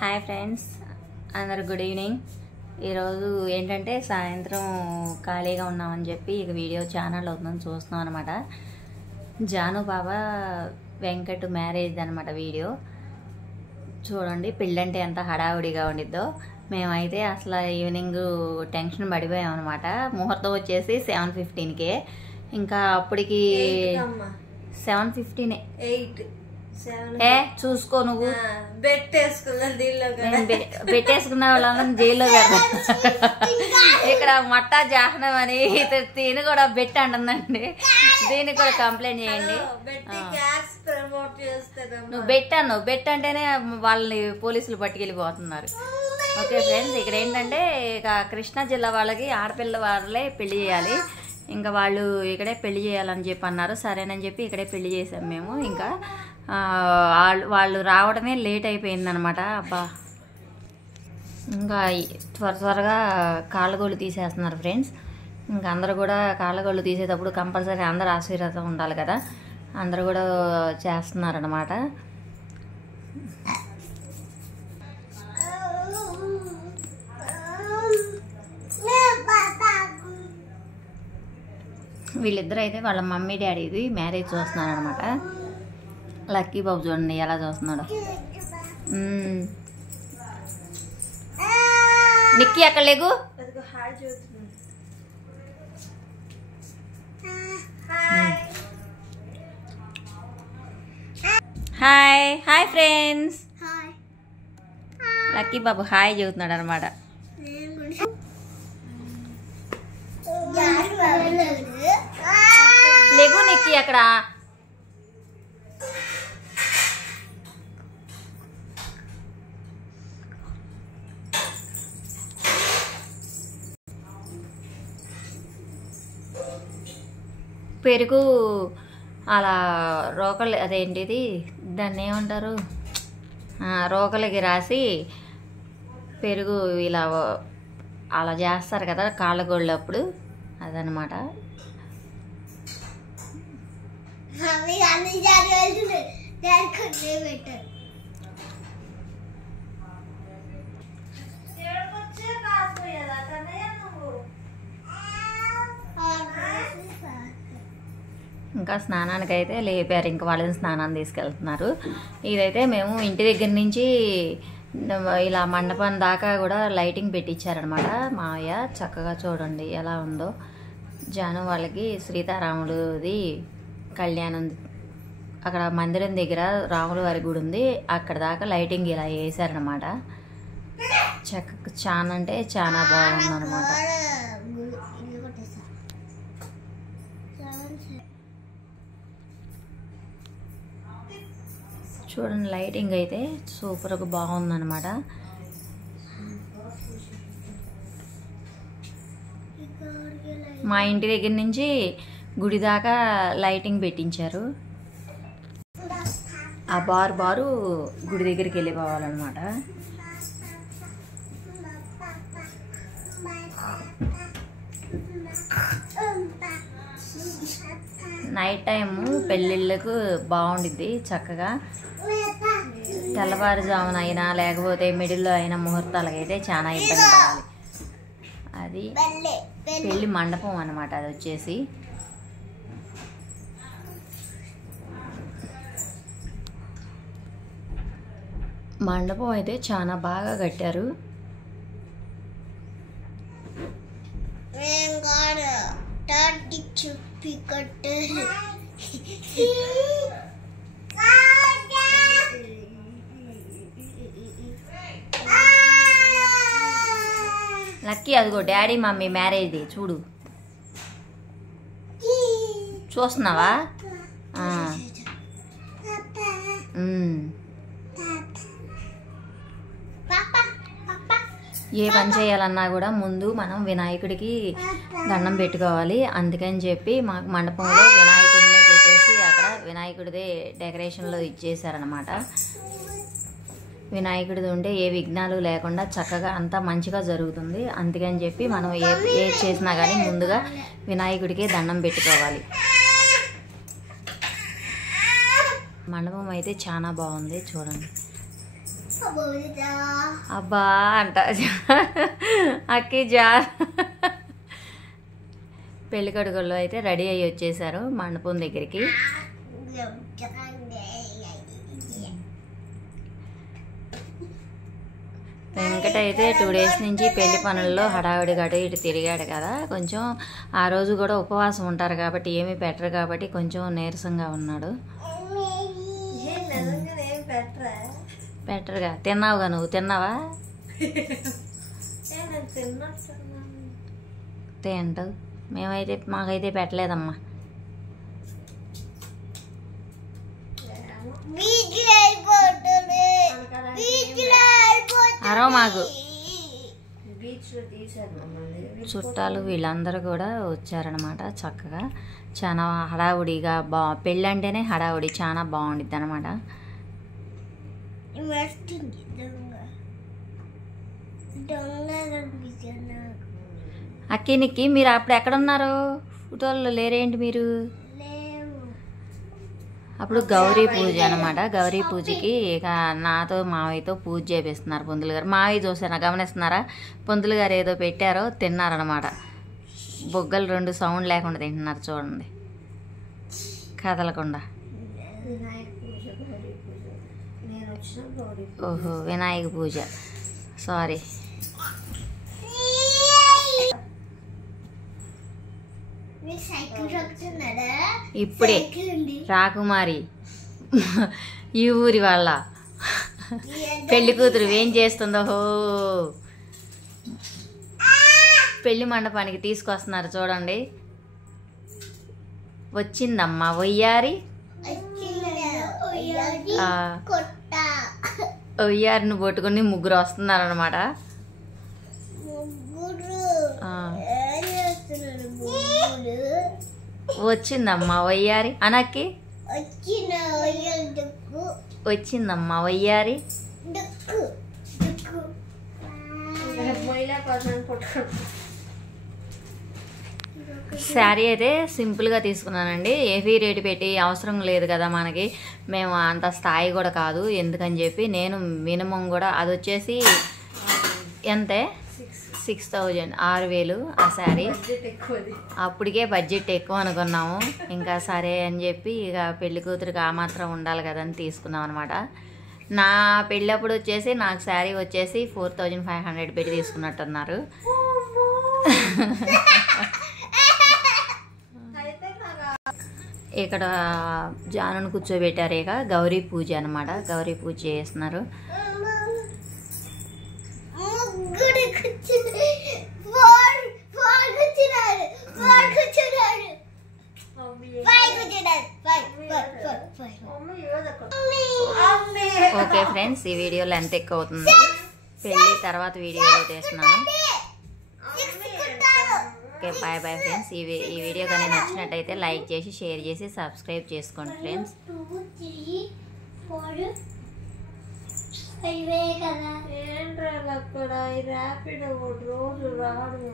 Hi friends, అందరు good evening. ఈరోజు ఏంటంటే సాయంత్రం ఖాళీగా ఉన్నామని చెప్పి ఇక వీడియో ఛానల్ అవుతుందని చూస్తున్నాం అనమాట. జాను బాబా వెంకట్ మ్యారేజ్ అనమాట వీడియో. చూడండి పెళ్ళంటే ఎంత హడావుడిగా ఉండిద్దో. మేమైతే అసలు ఈవినింగ్ టెన్షన్ పడిపోయాం అనమాట. ముహూర్తం వచ్చేసి 7:15కే. ఇంకా అప్పటికి 7:15 చూసుకో నువ్వు పెట్టేసుకున్న వాళ్ళందరూ జైల్లో పెడతా. ఇక్కడ మట్టా జాహ్నం అని దీన్ని కూడా బెట్ అంటుందండి. దీనికి కూడా కంప్లైంట్ చేయండి. నువ్వు బెట్ అంటేనే వాళ్ళని పోలీసులు పట్టుకెళ్ళిపోతున్నారు. ఓకే ఫ్రెండ్స్, ఇక్కడ ఏంటంటే ఇక కృష్ణా జిల్లా వాళ్ళకి ఆడపిల్ల వాళ్ళే పెళ్లి చేయాలి. ఇంకా వాళ్ళు ఇక్కడే పెళ్లి చేయాలని చెప్పి అన్నారు. సరేనని చెప్పి ఇక్కడే పెళ్లి చేసాం మేము. ఇంకా వాళ్ళు రావడమే లేట్ అయిపోయిందనమాట. అబ్బా, ఇంకా త్వరగా కాళ్ళగోళ్ళు తీసేస్తున్నారు ఫ్రెండ్స్. ఇంకా అందరూ కూడా కాళ్ళగోళ్ళు తీసేటప్పుడు కంపల్సరీ అందరూ ఆశీర్వాదం ఉండాలి కదా, అందరూ కూడా చేస్తున్నారనమాట. వీళ్ళిద్దరూ అయితే వాళ్ళ మమ్మీ డాడీది మ్యారేజ్ చూస్తున్నారు అనమాట. లక్కీ బాబు చూడండి ఎలా చూస్తున్నాడు. నిక్కీ అక్కడ లేగు. Hi hi friends. Lucky Babu hi చెబుతున్నాడు అనమాట. లేగు నిక్కీ అక్కడ. పెరుగు అలా రోకలి అదేంటిది దాన్ని ఏమంటారు, రోకలికి రాసి పెరుగు ఇలా అలా చేస్తారు కదా కాళ్ళగోళ్ళు అప్పుడు, అదనమాట. ఇంకా స్నానానికి అయితే లేపారు. ఇంకా వాళ్ళని స్నానాన్ని తీసుకెళ్తున్నారు. ఇదైతే మేము ఇంటి దగ్గర నుంచి ఇలా మండపం దాకా కూడా లైటింగ్ పెట్టించారనమాట మావయ్య. చక్కగా చూడండి ఎలా ఉందో. జాను వాళ్ళకి సీతారాముడిది కళ్యాణం అక్కడ మందిరం దగ్గర రాముల వారి గుడి ఉంది, అక్కడ దాకా లైటింగ్ ఇలా వేసారనమాట. చాలా అంటే చాలా బాగుందన్నమాట. చూడండి లైటింగ్ అయితే సూపర్గా బాగుందన్నమాట. మా ఇంటి దగ్గర నుంచి గుడి దాకా లైటింగ్ పెట్టించారు. ఆ బారు గుడి దగ్గరికి వెళ్ళిపోవాలన్నమాట. నైట్ టైము పెళ్ళిళ్ళకు బాగుండిద్ది చక్కగా. తెల్లవారుజామున అయినా లేకపోతే మిడిల్లో అయినా ముహూర్తాలకైతే చాలా ఇబ్బంది పడాలి. అది పెళ్ళి మండపం అన్నమాట. అది వచ్చేసి మండపం అయితే చాలా బాగా కట్టారు. లక్కీ అదిగో డాడీ మమ్మీ మ్యారేజ్ది చూడు, చూస్తున్నావా? ఏ పని చేయాలన్నా కూడా ముందు మనం వినాయకుడికి దండం పెట్టుకోవాలి. అందుకని చెప్పి మాకు మండపంలో వినాయకుడిని పెట్టేసి అక్కడ వినాయకుడిదే డెకరేషన్లో ఇచ్చేసారనమాట. వినాయకుడిది ఉంటే ఏ విఘ్నాలు లేకుండా చక్కగా అంతా మంచిగా జరుగుతుంది. అందుకని చెప్పి మనం ఏ చేసినా కానీ ముందుగా వినాయకుడికి దండం పెట్టుకోవాలి. మండపం అయితే చాలా బాగుంది చూడండి. అబ్బా అంట అక్కి జా. పెళ్లి కొడుకుల్లో అయితే రెడీ అయ్యి వచ్చేసారు మండపం దగ్గరికి. వెంకట అయితే 2 days నుంచి పెళ్లి పనుల్లో హడావిడి గడు ఇటు తిరిగాడు కదా, కొంచెం ఆ రోజు కూడా ఉపవాసం ఉంటారు కాబట్టి ఏమీ పెట్టరు కాబట్టి కొంచెం నీరసంగా ఉన్నాడు. పెట్టరుగా. తిన్నావుగా, నువ్వు తిన్నావా? తింటావు. మాకైతే పెట్టలేదమ్మా. అరవ మాకు చుట్టాలు వీళ్ళందరూ కూడా వచ్చారనమాట. చక్కగా చాలా హడావుడిగా పెళ్ళి అంటేనే హడావుడి చాలా బాగుండిద్ది అనమాట. అక్కి నిక్కి మీరు అప్పుడు ఎక్కడున్నారు? ఫోటోల్లో లేరేంటి మీరు? అప్పుడు గౌరీ పూజ అనమాట. గౌరీ పూజకి ఇక నాతో మావయ్యతో పూజ చేపిస్తున్నారు పొందులు గారు. మావయ్య చూసారా, గమనిస్తున్నారా? పొందులు గారు ఏదో పెట్టారో తిన్నారనమాట. బొగ్గలు 2 సౌండ్ లేకుండా తింటున్నారు చూడండి, కదలకుండా. ఓహో, వినాయక పూజ, సారీ. ఇప్పుడే రాకుమారి ఈ ఊరి వాళ్ళ పెళ్లి కూతురు ఏం చేస్తుందో పెళ్లి మండపానికి తీసుకొస్తున్నారు చూడండి. వచ్చిందమ్మా వయ్యారి. వయ్యారిని పట్టుకుని ముగ్గురు వస్తున్నారు అనమాట. వచ్చిందమ్మా వయ్యారి అనక్కి. వచ్చిందమ్మా వయ్యారి. శారీ అయితే సింపుల్గా తీసుకున్నానండి. హెవీ రేటు పెట్టి అవసరం లేదు కదా మనకి, మేము అంత స్థాయి కూడా కాదు ఎందుకని చెప్పి నేను మినిమం కూడా అది వచ్చేసి ఎంతే 6000 6000 ఆ శారీ. అప్పటికే బడ్జెట్ ఎక్కువ అనుకున్నాము. ఇంకా సరే అని చెప్పి ఇక పెళ్లి కూతురికి ఆ మాత్రం ఉండాలి కదా అని తీసుకున్నాం అనమాట. నా పెళ్ళప్పుడు వచ్చేసి నాకు శారీ వచ్చేసి 4500 పెట్టి తీసుకున్నట్టున్నారు. ఇక్కడ జానును కూర్చోబెట్టారు. ఇక గౌరీ పూజ అనమాట. గౌరీ పూజ చేస్తున్నారు. ఓకే ఫ్రెండ్స్, ఈ వీడియో లెంత్ ఎక్కువ అవుతుంది. పెళ్ళి తర్వాత వీడియోలో తీస్తున్నాను. Okay, bye bye friends. ఈ వీడియో కానీ నచ్చినట్టయితే లైక్ చేసి షేర్ చేసి సబ్స్క్రైబ్ చేసుకోండి ఫ్రెండ్స్. ఏంట్రా అక్కడ ర్యాపిడ్ రోజు రాడు.